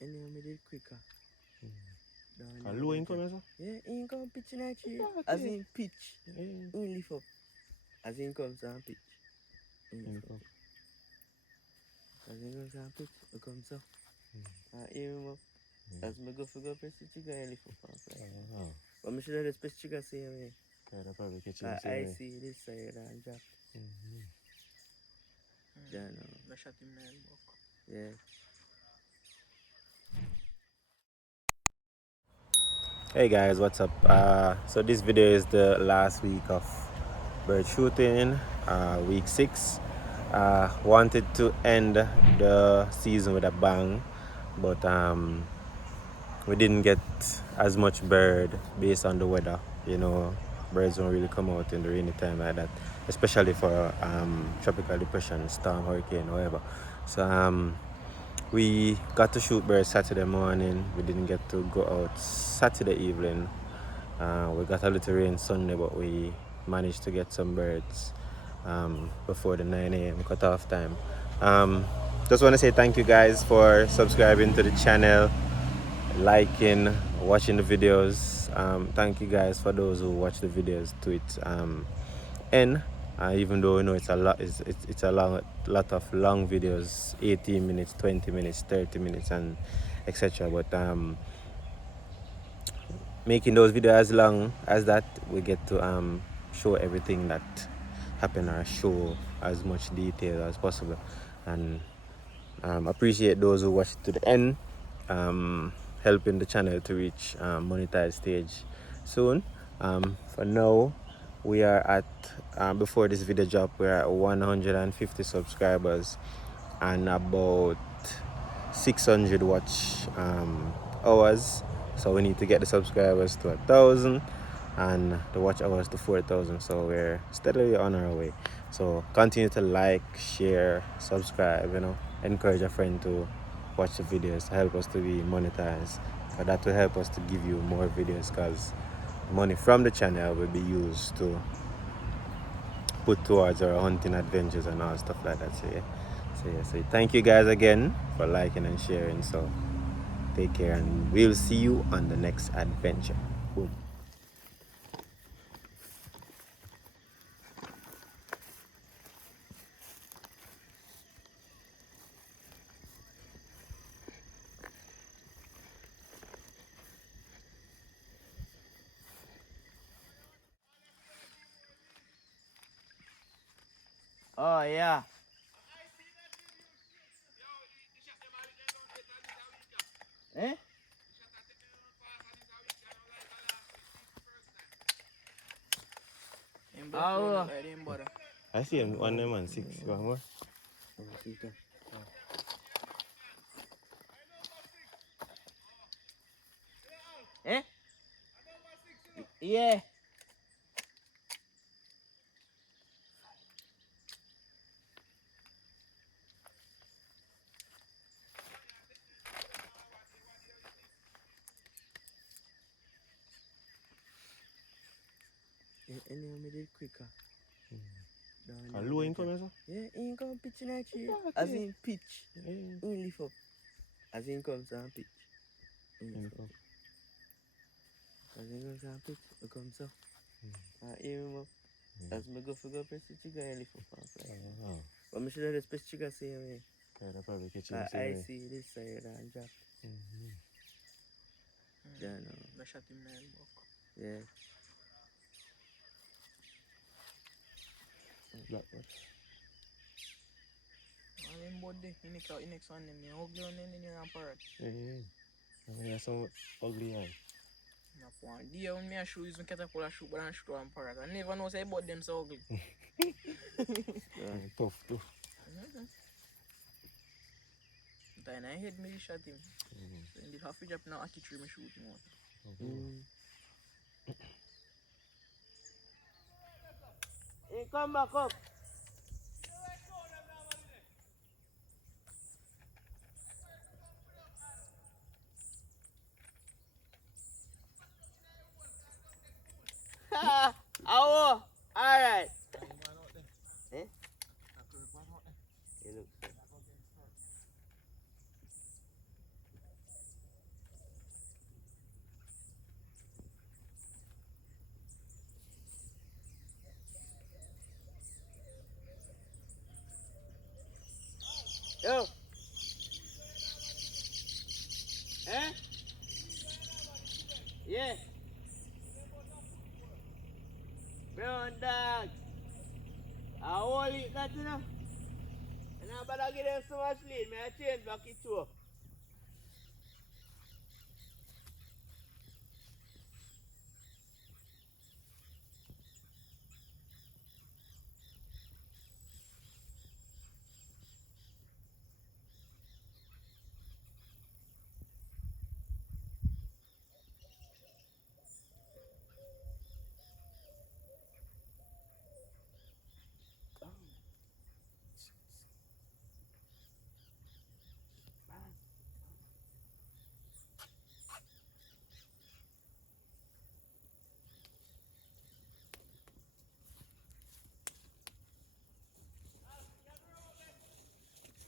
Anyway, I did quicker. A low income, is it? Yeah, income pitch in a tree. Yeah, As okay. in pitch. Yeah. In lift up. As in comes and pitch. In lift up. As in comes and pitch. It comes up. And air him up. As me go figure press the trigger and lift up and fly. But I should have just press trigger same way. I'll probably catch him I see this side and drop. Yeah, no. I shot him in the back. Yeah. Hey guys, what's up? So this video is the last week of bird shooting, week 6. Wanted to end the season with a bang, but we didn't get as much bird based on the weather. You know, birds don't really come out in the rainy time like that, especially for tropical depression, storm, hurricane, whatever. So we got to shoot birds Saturday morning. We didn't get to go out Saturday evening. We got a little rain Sunday, but we managed to get some birds before the 9 a.m. cutoff time. Just want to say thank you guys for subscribing to the channel, liking, watching the videos. Thank you guys for those who watch the videos to its end. Even though you know it's a lot, it's a lot of long videos, 18 minutes, 20 minutes, 30 minutes, and etc. But making those videos as long as that, we get to show everything that happened, or show as much detail as possible, and appreciate those who watch it to the end, helping the channel to reach monetized stage soon. For now, we are at before this video drop, we're at 150 subscribers and about 600 watch hours. So we need to get the subscribers to 1,000 and the watch hours to 4,000. So we're steadily on our way. So continue to like, share, subscribe, you know, encourage a friend to watch the videos to help us to be monetized. So that will help us to give you more videos, because money from the channel will be used to put towards our hunting adventures and all stuff like that. So thank you guys again for liking and sharing. So take care, and we'll see you on the next adventure. Boom. Oh, yeah. Eh? Oh. I see him on them and 6. One more. Eh? Yeah. Anyway, I did quicker. A low income, is it? Yeah, income pitch in a tree. Yeah, As okay. in pitch. Yeah. In lift up. As in comes and pitch. In lift up. As in comes and pitch. It comes up. And air him up. As me go figure press the trigger and lift up and fly. But I should have just press trigger same way. I'll probably catch him I see this side and drop. Yeah, no. I shot him in the back. Yeah. Blackbird. All them body, the next one, them ugly one in the parrot. Yeah, some ugly eye. Na point. The when me a shoot is me caterpillar shoot, but I shoot one parrot. I never know say about them so ugly. Tough too. Then I head me shot him. So in the half drop now I tree me shoot him out. Hey, come back up. Oh, alright. Eh? He looks good. Yo. Eh? Yeah. Brown dog. I hold it that, you know. And I better give them so much lead. May I change back it too.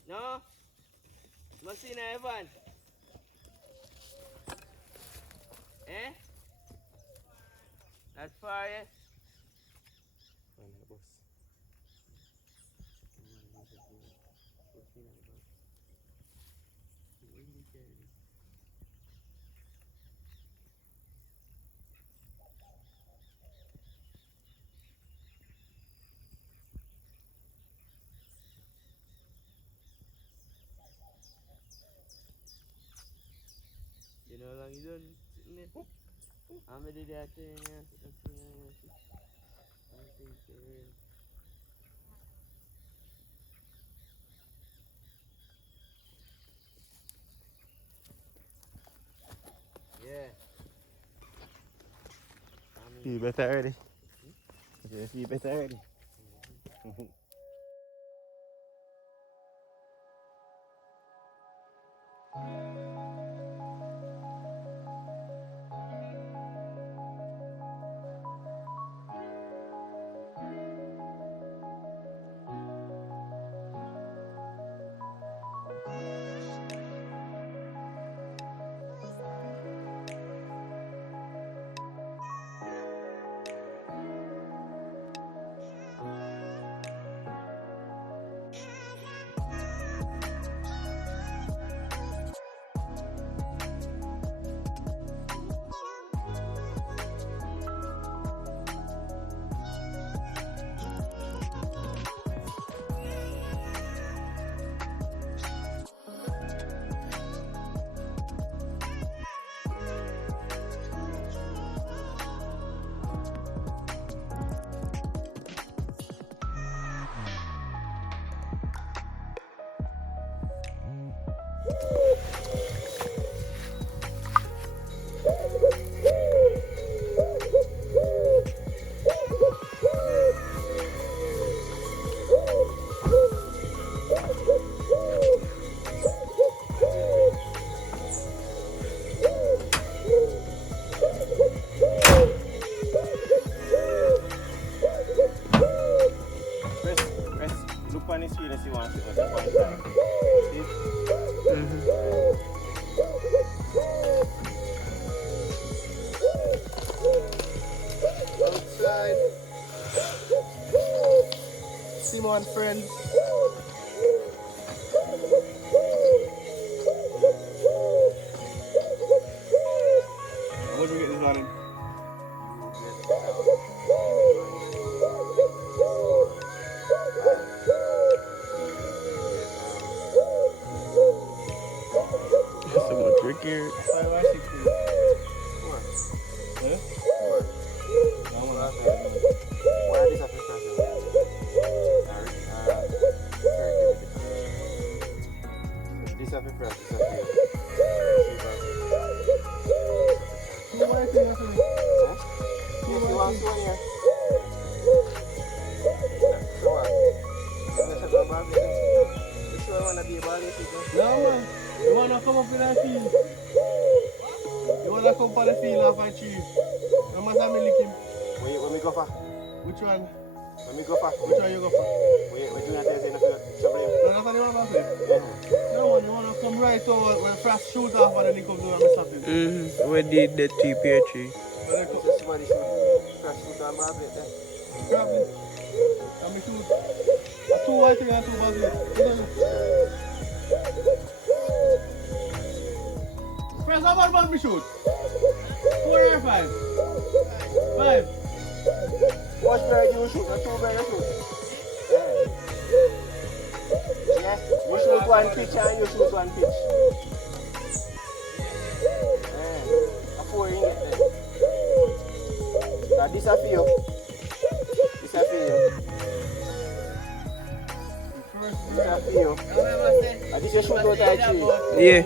No? Must see na Evan. Eh? That's far, yes? You know how long you done sitting there? How many did I tell you? I think yeah. Feel better already? Okay, feel better already? Look on his feet and see what he wants to point out. Outside. Simon friends. What did we get this morning? Someone trickier. 5 or 6. Huh? Why is this a this is a first, this is a Who wants to see me? Who wants to here? So what? You sure want to be a ball this season? No man. You wanna come up in that field? You wanna come for the field off a tree? You must have me lick him. Where we go for? Which one? Where we go for? Which one you go for? Where do you say the shovel? No, that's what you want to say. No man, you wanna come right over when Frost shoot off and then he comes over and stop him. We did the two pear tree. Somebody shoot on my bit there. Probably. Can we shoot? 2 white and 2 basil. Thomas, how much man we shoot? 4 or 5? 5. What bird you shoot? Or 2 bird you shoot? Yeah. Yeah. You shoot one pitch and you shoot one pitch. Yeah. A 4 you get there. This a for you. This a for you. This a for you. This you shoot out of 3. Yeah.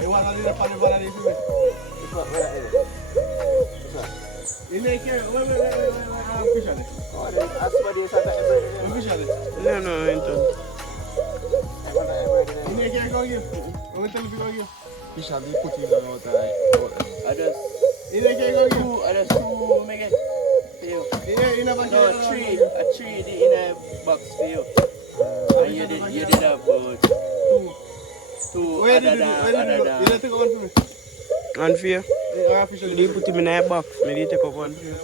You want to leave the pan in one of these for me? This one, where that is? This one. You make care. Wait, fish on it. Oh, there's as for this, as a bird in there. Fish on it. No, into. You make care, go give. I'm going to tell you to go give. Fish and be putting them out there. I just You make care, go give. two make it for you. Yeah, you never No, care. three in a box for you. And you did about two Where other did you than You didn't take one for me. one for you. I have fish on You put him in a box. Maybe you take up one for you.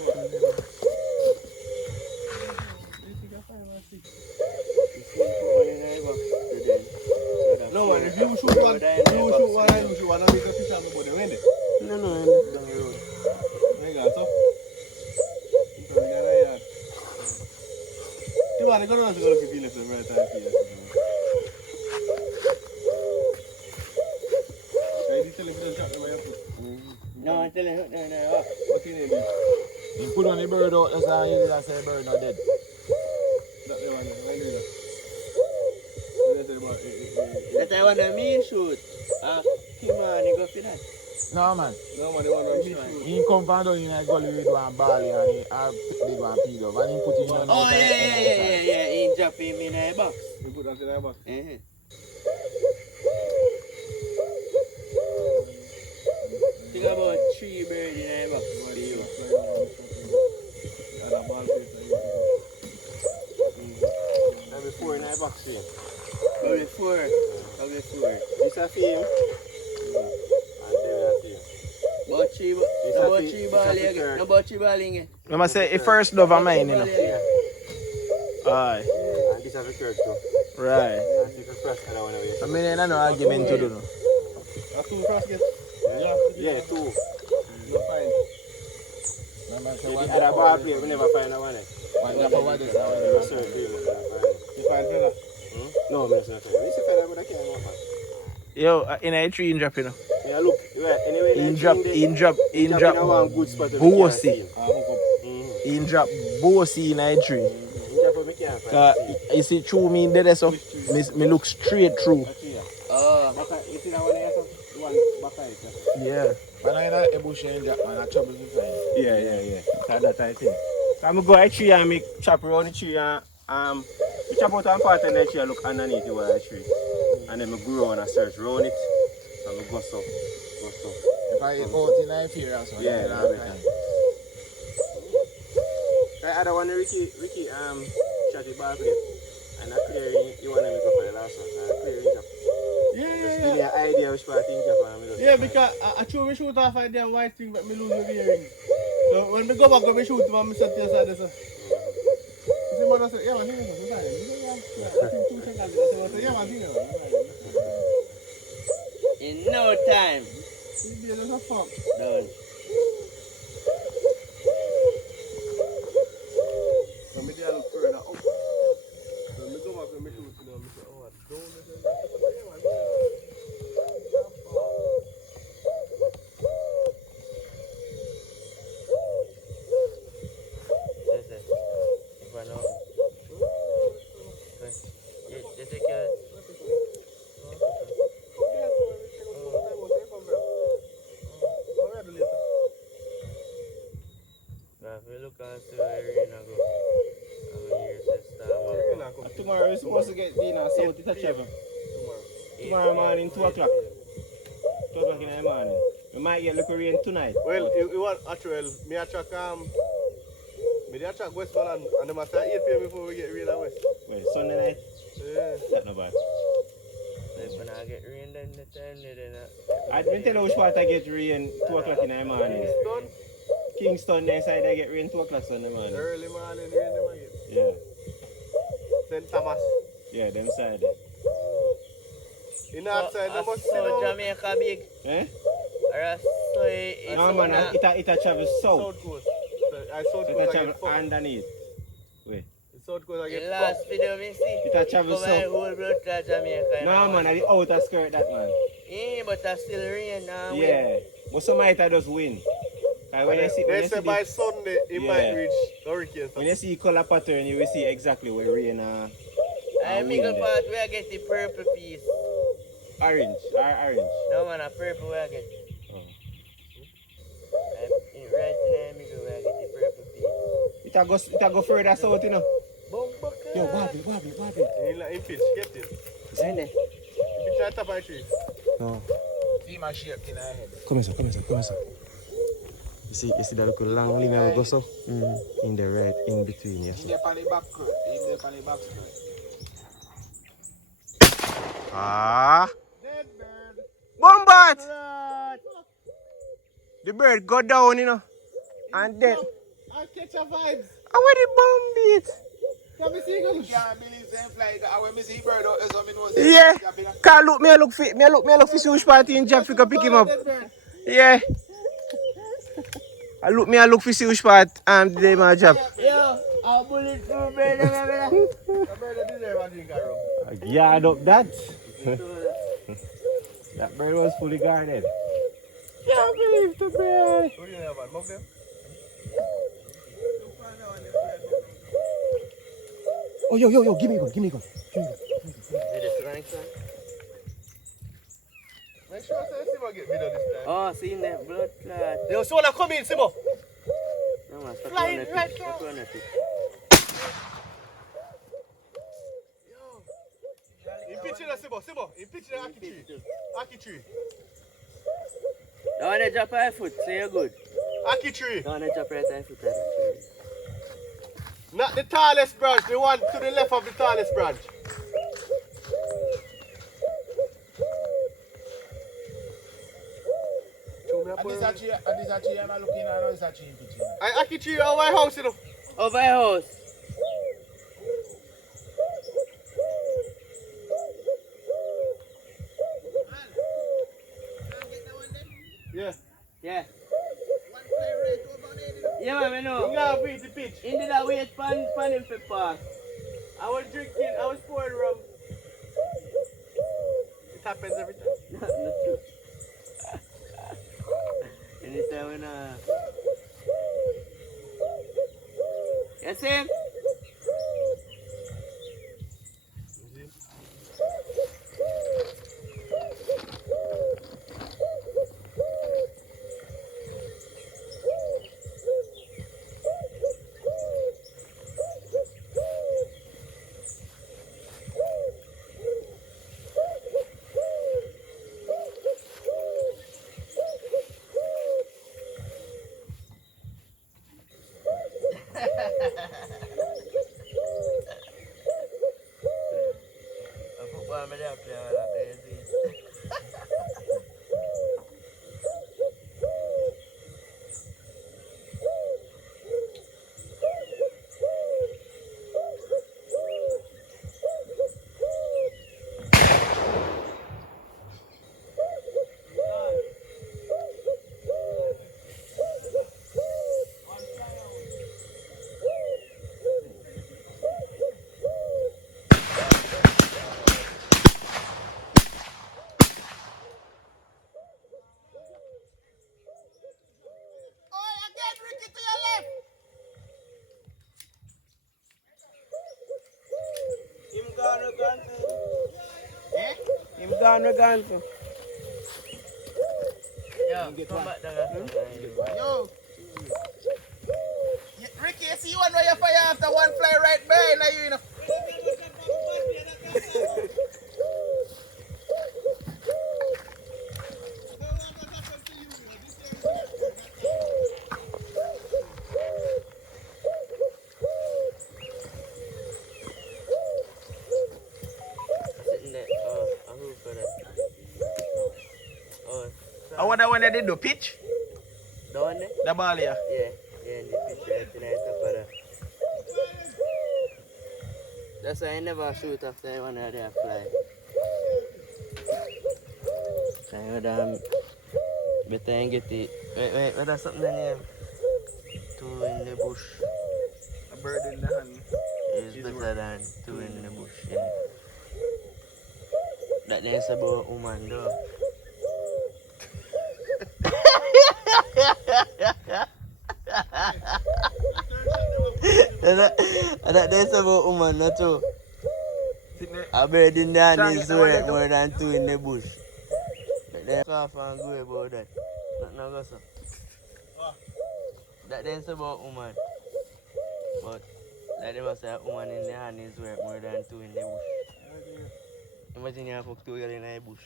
No, man, if you shoot one, I shoot one, I make a fish on my body, when it? No, There you go, so. You want to go down to go to the left and right time for you. Can you tell if you don't drop them by your foot? No, I'm telling you, no. What you need? You put on the bird out, that's how you say the bird not dead. That the one, why you do that? That I want to mean shoot. Him and he go for that. No man, No man, they want to shoot. he come from down in a gully with one barley and he big one peed up and he put him on Oh, yeah. He drop him in a box. You put that in the box. Think about 3 birds in a box for you. And a ball face and you Every 4 in a box for you. Probably 4. This a for you. And then a for you. About 3 ball again. About 3 ball again. I must say, the first dove of mine, you know. Aye, And this a for third too. right. And this is the first other one away. I mean, I no argument to do. No. That's 2 cross get. Yeah, 2. You're fine. No man, say The one other ball player, we never find a one. One drop of what is that one? Sir, do you find You fine, fella. No, I'm not saying that. It's a feather, but I can't know. Yo, in a tree in drop, you know. Yeah, look, right, anyway, In like, drop, they- in drop, they in drop drop. in a one good spot where we Bossy. can't see him. Hook up. In drop, bossy in a tree. In drop where we can't find him. You see, through me there, so me look straight through. That's here. Oh. You see that one here, sir? The one back side, sir? Yeah. When I a bush in drop, man, I trouble to find. Yeah. That's that type thing. I'm go a tree and make chop around the tree and we chop out one part of the tree and look underneath the wire tree. And then I grow and I search around it. And I go so. If I out in a fear or something. Yeah, that's better. The other one, Ricky shot the ball play. And I clearing, you want to go for the last one. And I clearing job. Just give me an idea which part in job and I just. Yeah, because I threw me shoot off of the white thing, but me lose my bearing. So when me go back, when me shoot, man, me set to the side, so. You see, man, I said, yeah, man, here, man, I think 2 seconds. I said, yeah, man, here, man. In no time. See, there's a fuck. Done. So me there look further up. So me go back, when me shoot, you know, me say, oh, don't listen. Yeah, man, here. If I know. You take your. If we look and see where Irina go, I'm here to start. Tomorrow we're supposed to get dinner south to Trevor. Tomorrow morning, 2 o'clock. 2 o'clock in the morning. We might get a little rain tonight. Well, you want actual, me attract me dey attract Westmoreland and them start 8 p.m. before we get rain at West. Well, Sunday night, Yeah. that's not bad. Like when I get rain, then the time, then I didn't tell you which part I get rain 2 o'clock in the morning. Kingston, Kingston, then side I get rain 2 o'clock Sunday morning. early morning rain them again. Yeah, St. Thomas. yeah, them side there. In that side, no much So Jamaica big. Eh? Or so it's No man, it a travel south. South Coast. So, I South So Coast it a I get travel fucked. underneath. Wait. The South Coast I the get last fucked. video me see. It a travel Cover my south. whole blood clot Jamaica. No man, the outer skirt that man. Yeah, but I still rain and wind. Yeah. But some might just win. When you see, They say by Sunday it Yeah. might reach hurricane. when you see color pattern, you will see exactly where rain I and make a wind. part where I get the purple piece. Orange. Orange. No man, a purple where I get. Oh. Right in the middle where I get the purple piece. It a go further south, you know. Bumbo Yo, Bobby. In pitch, get it. Send In pitch at top of the tree. No. See my shape in her head. Come here, sir. You see that little long limb I go so? In the red, in between, yes. In the on the back skirt. In the on the back skirt. Ah! Dead bird. Bombat! The bird go down, you know. And then, I catch a vibes. how where the bomb beat? Can we see you? Can't believe them fly. When me see bird out, so me know. Yeah. Can't look, me look for Sush party in Jeff, pick him up. Yeah. I look for Sush part, today my job. Yo, I'll bullet through brother. The bird deserve a drink of rum. Yard up that. That bird was fully guarded. Can't believe the bird. What do you have, man? Mug them? Oh, yo, give me gun. Did it strike, son? Make sure I say Simo get video this time. Oh, see in the blood clot. Yo, so wanna come in, Simo? No man, stop Flying running right it. now. Stop running it. In pitch in the Simo. In pitch in the Aki tree. Aki tree. Don't wanna drop my foot, so you're good. Aki tree. Don't wanna drop right my foot. Right? Not the tallest branch, the one to the left of the tallest branch. And this a tree I'm looking at, or is a tree in picture? I Aki tree on my house, you know. Over your house. Yeah. Yeah. Yeah, man, I You know. gotta beat the pitch. In did I wait pan him for pass? I was pouring rum. It happens every time. Not true. Anytime when you see him? A football me there play all that crazy. Him gone, we gone to. Yo, come back there. Yo. Ricky, you see one where you fire after one fly right behind you know. Sitting there. I hope for that. Oh, I wonder when they did the pitch. the one there? The ball here. Yeah, in the picture, right tonight, top of that. That's why I never shoot after one of them fly. So you damn better and get it. Wait, what that's something the name? Two in the bush A bird in the hand. is better than two in the bush. Yeah. That is about woman though. That is about woman, not true. A bird in the hand Try and is get the one worth that more than two in the bush. They cough and go about that. Not go so. That is about woman. But like they must say a woman in the hand is worth more than two in the bush. Imagine you have fuck two girls in the bush.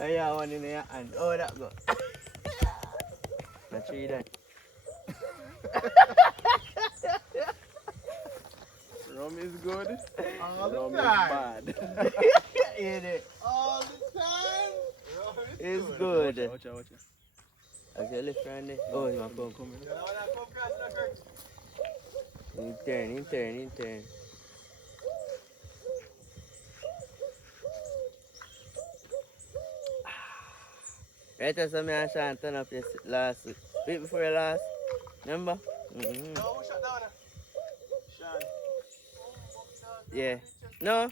And you have one in your hand. Oh, that go. Not three that. Rum is good. All the Rum is time. bad. Hear it? All the time. It's good. Watch out. Have you left around there? Oh, you want to come? You know that come cross the creek? In turn. Right after me and Sean turn up last week before the last. Remember? Mm-hmm. No, who shut down there? Sean. Yeah. No?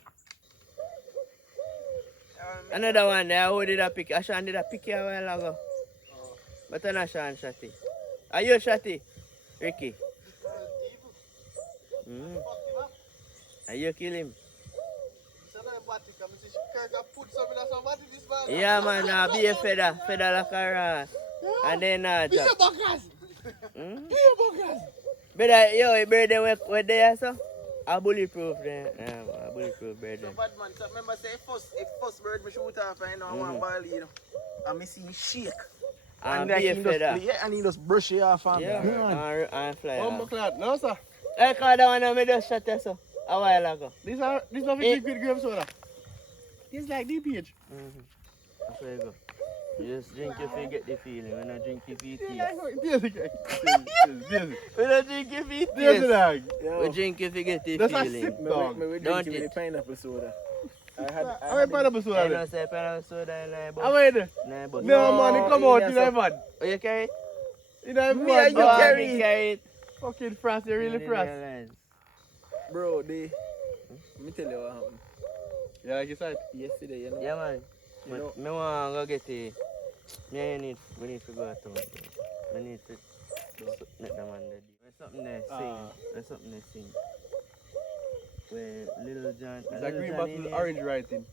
Another one there, who did a pick? Sean did a pick here a while ago. But I'm not Sean shotty. Are you shotty? Ricky? Mm. Are you kill him? Yeah man, be a feather like a rat. And then Be a buckers! Mm? Be a buckers! But yo, bird them where they are so? A bulletproof then. A bulletproof bird So them. bad man, so remember say if first bird me shoot off and I want ball you know. And me see him shake. And like be a he just feather. play, and he just brush it off and Yeah, and fly Oh, my off. clad. No, sir. I call that one I just shot you so a while ago. This not for Eh. keep with grape soda. This like DPH. Mm-hmm. That's where you go. You just drink if you get the feeling. When I drink if you taste. When I drink if you There's taste. like. We drink if you get the That's a feeling. sip. me Dog. we Don't drinking with it? the pineapple soda. I How many pineapple I soda? know say pineapple soda in my How bus. many? In my bus. No, man, it come out yeah, in so- a van. Oh, you carry it? In a Me van. and you Oh, dog. carry me it. carry it. Fucking fast, you really Didn't fast. realize. Bro, let me tell you what happened. Yeah, like you said. Yesterday, you know. Yeah, man. You know- Me want to go get it. We need to go out town. We need to let the man there. There's something they sing. There's something they sing. Where Little John. It's a green bottle orange writing.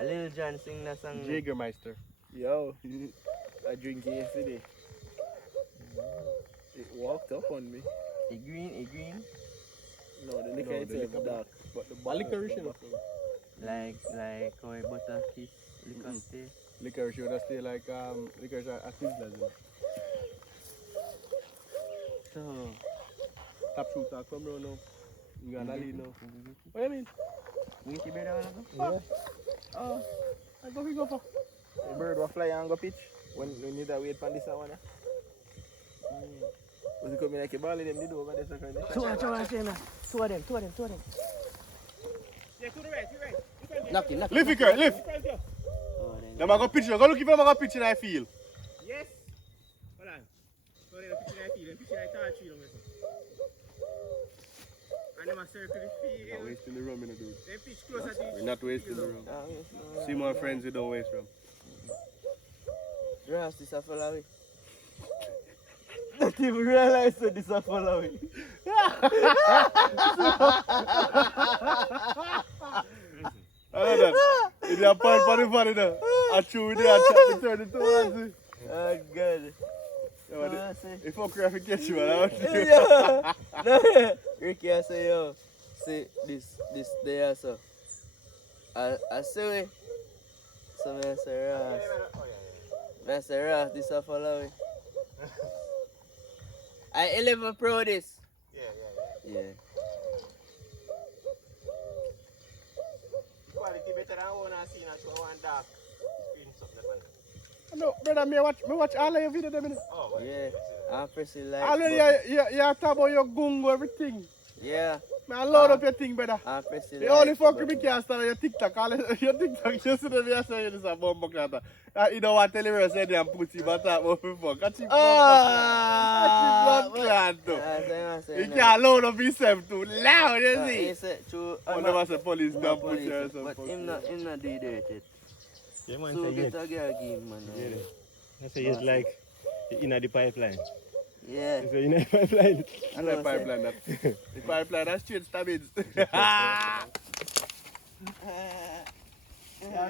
A Little John sing that song. there. Jägermeister. Yo, I drink it yesterday. It walked up on me. He green. No, the liquor No, the itself liquor dark. But the But licorice, you know. Like how a butter kiss. Liquor stay. Licorice would stay like licorice at Twizzlers, you know. So. Tap shooter come round now. You gonna lead now. What do you mean? You get your beard out of it? Yeah. I go for. The bird will fly and go pitch. When you need to wait for this one. Was it coming like a ball them did over there? Two of them. Yeah, to the right. Knock it. Lift it, Kurt, lift. Oh, then. Them a go pitch. Go look if them a go pitch in I feel. Yes. Hold on. So they pitch in the field, pitch in the tall tree. And them a circle the Not field. wasting the rum, you know, dude. They pitch closer to We're not wasting the rum. Ah, yes, no. See my friends, we don't waste rum. Grass, this a follow me. Not even realize that this a follow me. I know that. If you are part for the funny now, I chew with it, I chat the turn it towards it. Oh, God. Yeah, man, I say. if I cry, I catch you, man. I want you. Yeah. No, Ricky, I say, yo, see this there, so. I say, it. So, I say, Ross. I say, Ross, this a follow me. I 11 Pro this. Yeah. quality better than one I seen at one dark screen something like that. No, brother, me watch all of your video, them, you know. Oh, Yeah. I'm pressing like. All of you talk about your gungo, everything. Yeah. Man, load up your thing, brother. I press the You only like fuck with me button. can't stand on your TikTok. Your TikTok yesterday, me I say this a bumbo clatter. You don't want to tell him I said them pussy, but talk about me fuck. Catch him blood clot too. He can't load up himself too loud, you see. He said true. I never say police I'm don't a put you or police, but something. him not do it dirty. Yeah, man, So say get yes. a girl game, man. Yeah. I say it's like in the pipeline. Yeah. So in the pipeline. And the pipeline that. The pipeline that's straight stabbings. Yeah,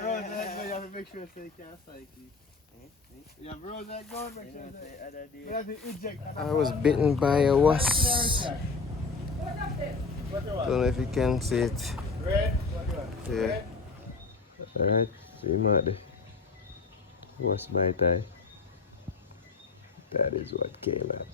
Rose, you have to make sure so you can't cycle. You have Rose that going, make sure you have to eject. I was bitten by a wasp. Don't know if you can see it. Red? Yeah. Alright, so you might the what's my tie? That is what came out.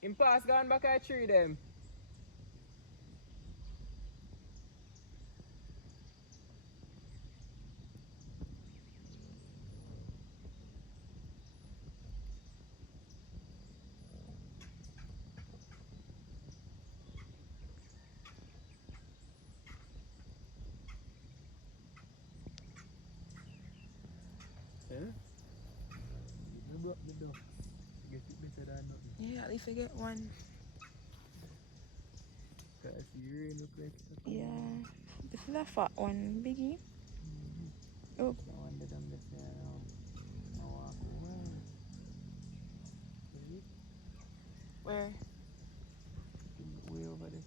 Him pass gone back at tree them. Yeah, at least I get one. Yeah. This is a fat one, Biggie. Oh. Where?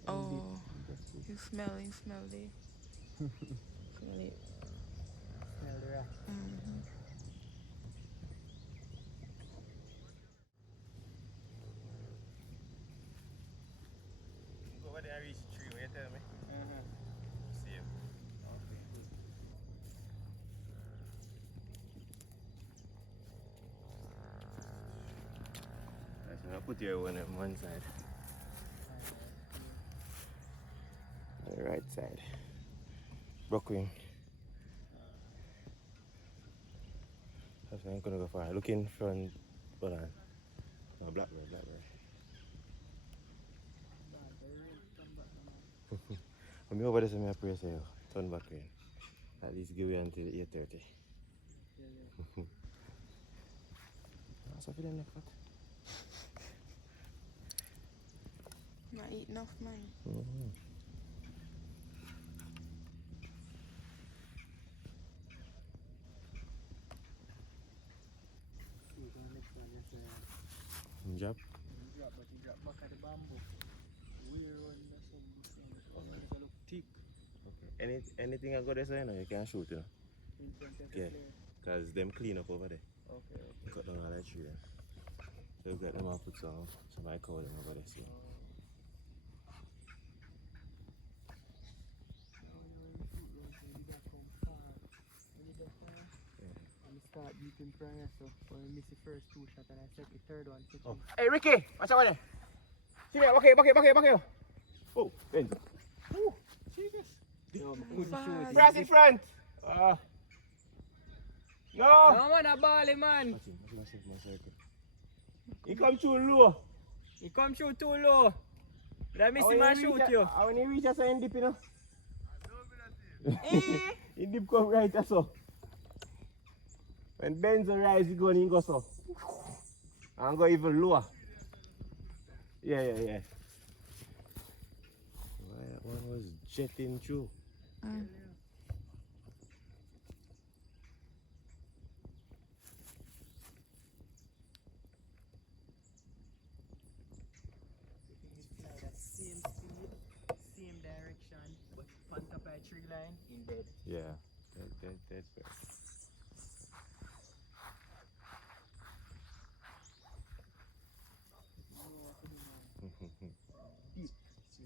Oh. You smell it. Smell it. Mm-hmm. Go over there and reach the tree, will you tell me? See you. So I'll put your one on one side. On the right side. Brooklyn. That's where I'm gonna go for. Look in front. Hold on. No, blackbird. When me over there, so me I pray say, turn back in. At least give you until 8:30. That's what for them neck fat. Not eat enough, man. Job. Okay. Anything I got there, so you know, you can shoot, you know. Yeah. Because them clean up over there. Okay. Cut down all that tree there. So you got them and put some I call them over there, see. Start beating prior, so when we miss the first two shots and I set the third one. Oh. Hey Ricky, watch out there. See me, back here. Oh, Benji. Oh, Jesus. Fast. Brass in front. No! No man, a bally man. He come too low. He come through too low. Let me see When my he shoot reach you. when he reach us in dip, you know. He dip come right so. When Benzo rise, he go and he go so. And go even lower. Yeah. One was jetting through. Same speed, same direction, but on top of a tree line, in dead. Yeah. Dead.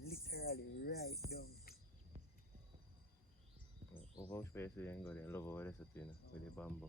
Literally right down. Over space we ain't go there. Love over this thing with the bamboo.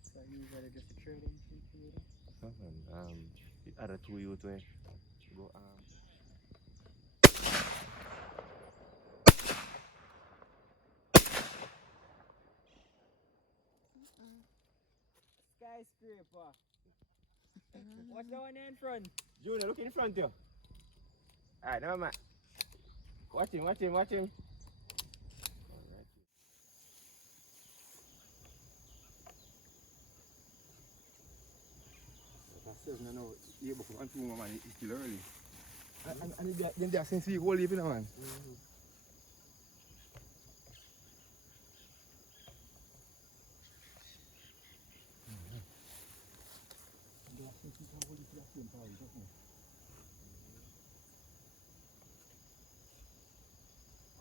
So usually just a trading sheet here. The other two youth way go Skyscraper. What's the one in front? Junior, look in front of you. Alright, never mind. Watch him. It's still early. And them there since we whole leave, you know, man.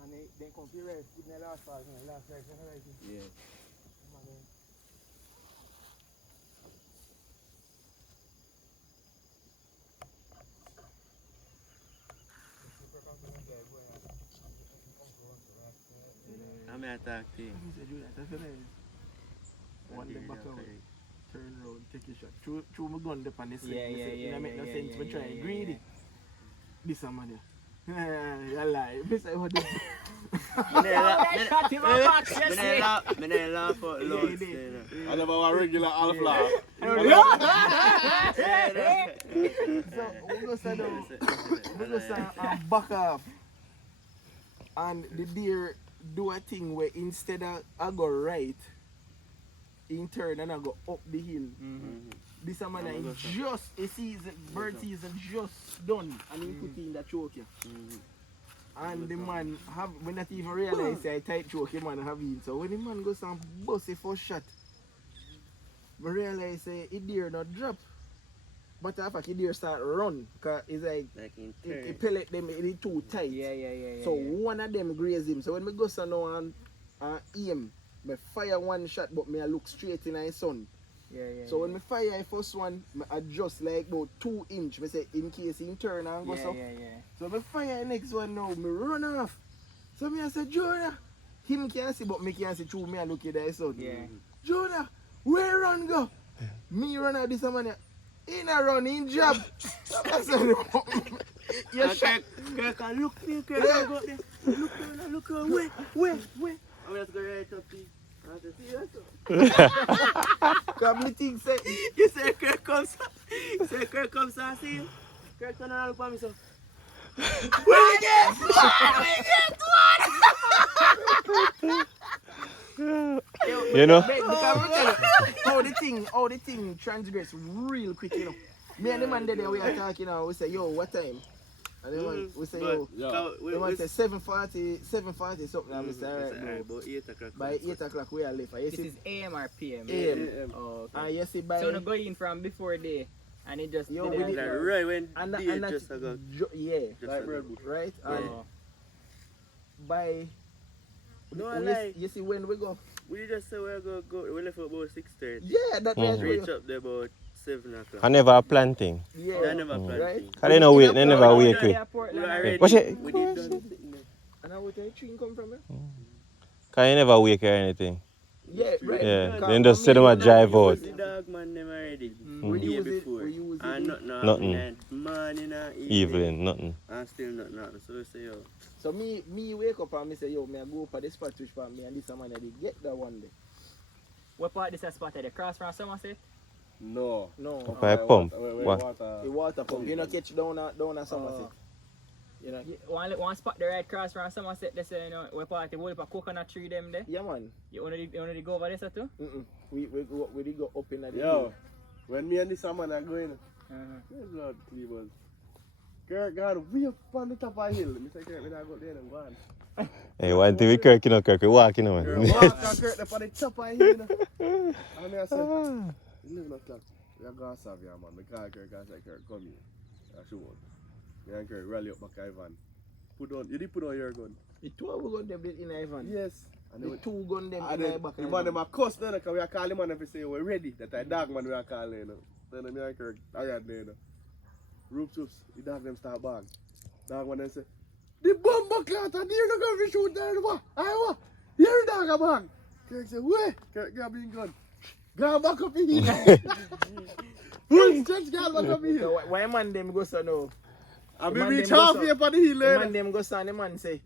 And they come to rest in the last part, last night, right? Yeah. I'm gonna talk to you. One day back out, turn round, take a shot. Chew my gun up on the sling. It make no sense, but try greedy. This a man here. You lie. Me say what the... Shot him a box, you see? I laugh out loud. I never want regular half laugh. So, we go say now, we go say back off. And the deer do a thing where instead of I go right, in turn and I go up the hill. This a man is just a season, bird season just done, and he put in that choke here. And the man have, we not even realize I tight choke him man have in. So when the man goes and bust a first shot, we realize it deer not drop. But after the deer start run, cause it's like in it pellet them it too tight. Yeah. So one of them graze him. So when we go so now and aim, me fire one shot but me I look straight in his son. So when me fire the first one, me adjust like about 2 inch. Me say in case he turn and go so. So me fire the next one now, me run off. So me I say, Jonah, him can't see but me can't see through me I look at his son. Jonah, where run go? Me run out this man. In a running job. I said, you shot. Kirk, look there, Kirk, go up there. Look, where? I'm just going right up there. I just see that. Come the thing say, You say Kirk comes. You say Kirk comes and see him. Kirk turn around and look for me so. We get You know? how the thing transgress real quick, you know. Me and the man there we are talking now, we say, yo, what time? And the man, we say, yo, the man say 7:40 something, and we say, alright, bro. About 8 o'clock. By 8 o'clock we are left. And you This see, is AM or PM? AM. Oh, okay. And you see by... So no go in from before day, and it just Yo, did we it did- after. Right when and day that's just ago. yeah, Just like Red Bull. right? And Oh. by No, I You like. you see when we go? We just say we're going to go. We left about 6:30. Yeah, that's right. Reach up there about 7 o'clock. I never a planting. Yeah. They never Mm. planned Right. things. Cause they no wait, they never wake Yeah, we. We Portland. already. Watch it. We did done sitting there. And how would the train come from? Cause you never wake or anything. Yeah, right. Yeah. Because Then just for say them me, a drive out. The dog man them already. We The day use it. before. We use And it. nothing Nothing. happened. Morning or Evelyn, nothing. And still nothing happened. So we say, yo. So me wake up and me say, yo, me I go up at the spot which for me and this man I did get that one day. What part this spot at the cross from Somerset? No. No. By pump. Where What? The water pump. You know catch down at Somerset. You know. One spot the right cross from Somerset, they say, you know, what part the whole of a coconut tree them there. Yeah man. You only go over there sir, too? We did go up in the Yo, when me and this man are going, Uh-huh. there's Lord Cleveland. Kirk God, we up on the top of the hill. Me say Kirk, me not go there and go on. Hey, one thing we Kirk, we walk, man. Kirk walk and Kirk up on the top of the hill. And me I said, 11 o'clock, we are going to serve you, man. Me call Kirk and say, Kirk, come here. I show up. Me and Kirk rally up back Ivan. You did put on your gun. The two of us gun them in Ivan. Yes. The two gun them And in then my back. the man them a cuss then because we are calling man and we say we're ready. That a dog man we are calling, you know. Then me and Kirk, I got there, you know. Roop troops, the dog them start bang. Dog man them say, the bomb clot and you're not going to shoot there, what? What? Here the dog a bang. Kirk say, wait. Kirk grab his gun. Go back up in here. Full stretch, go back up in here. So why man them go so now? And The we man reach them go half so- here for the hill, The you man know. them go stand, the man say,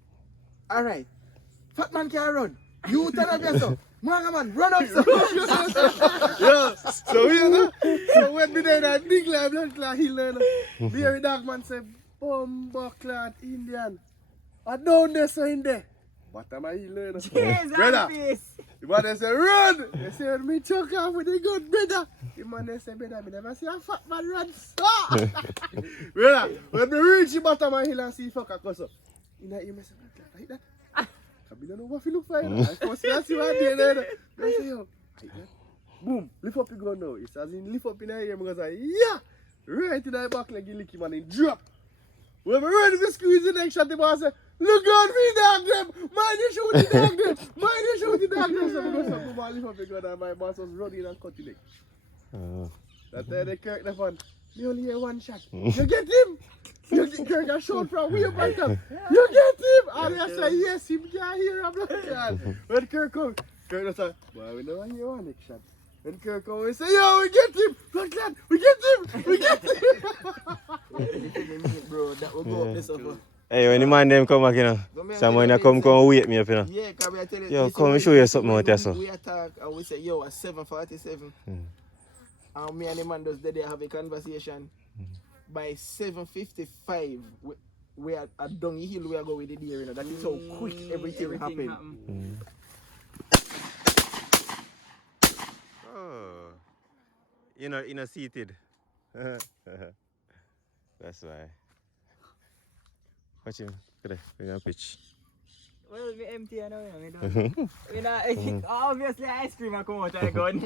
alright, fat man can't run. You turn up yourself. Man, run up so. Yeah, so we know. So when we there that big line, blood clot hill, you know. The dog man say, bomba clot Indian. I down there so in there. Bottom of hill, you know. Jesus, Brother. face. The man they say, run! They say, me choke off with the gun, brother. The man they say, brother, me never see a fat man run. Stop! Brother, when we reach the bottom of the hill and see fuck a cuss up, you know, you say, like that. I don't know what you look for, you know. I first class you out there, you know. They say, yo, like that. Boom, lift up your gun now. It's as in lift up in the air, because I, yeah! Right in the back like you lick him and he drop. When we ready to squeeze the next shot, the boss say, look out for the dog them! Mind you shoot the dog them! Mind you shoot the dog them! So we go stop the lift up the gun and my boss was running and cut the leg. That time they Kirk the fun. You only hear one shot. You get him! You get Kirk a shot from way back up. You get him! And I say, yes, him can't hear him. When Kirk come, Kirk just say, well, we don't hear one next shot. When Kirk come, we say, yo, we get him! Look lad, we get him! We get him! Bro, that will go up this over. Hey, when the man them come back, you know, someone come wake me up, you know. Yeah, because I tell you. Yo, this come is show you something out there, so. We attack and we say, yo, at 7:47. And me and the man just there have a conversation. By 7:55, we are at Dungy Hill, we are going with the deer, you know. That is how quick everything happened. Oh, you know, seated. That's why. Watch him. Good. We're gonna pitch. Well, we empty now, you know. Obviously, ice cream I come out of the gun.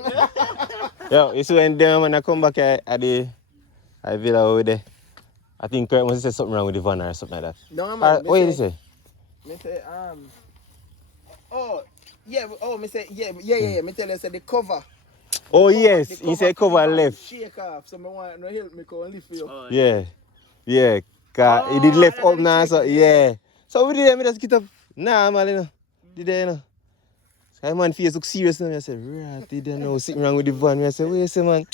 Yo, you see when them when I come back at the villa over there, I think Kurt must have said something wrong with the van or something like that. No, man. What did he say? Me say, me say, yeah. Me tell you, say the cover. Oh yes, The he said cover left. Shake off, so me want no help me come and lift you. Oh, Yeah. Cause he did left up now, so yeah. So we did me just get up. Nah, man, you know. Did they, you know? So my man face look serious now. I said, right, did they know something wrong with the van? I said, wait a second, man.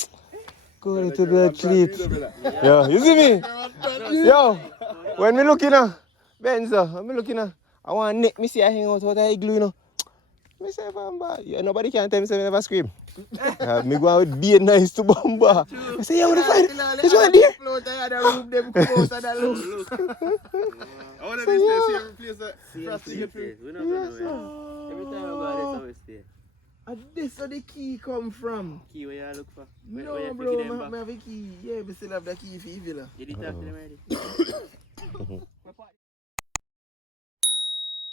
Go a little bit of sleep. Yo, you see me? Yo, when me looking at Benzo, me looking at, I want neck me see I hang out what I glue, you know. Me say, Bamba, yeah, nobody can tell me say me never scream. Me go out with being nice to Bamba. I say, yeah, what the fight? This one there. I want to this place Same place. We're not going nowhere. Every time I go out, this we stay. And this where the key come from. Key where you look for? Where No, you bro, pick them I back? have a key. Yeah, we still have the key for Villa. You did talk to them already?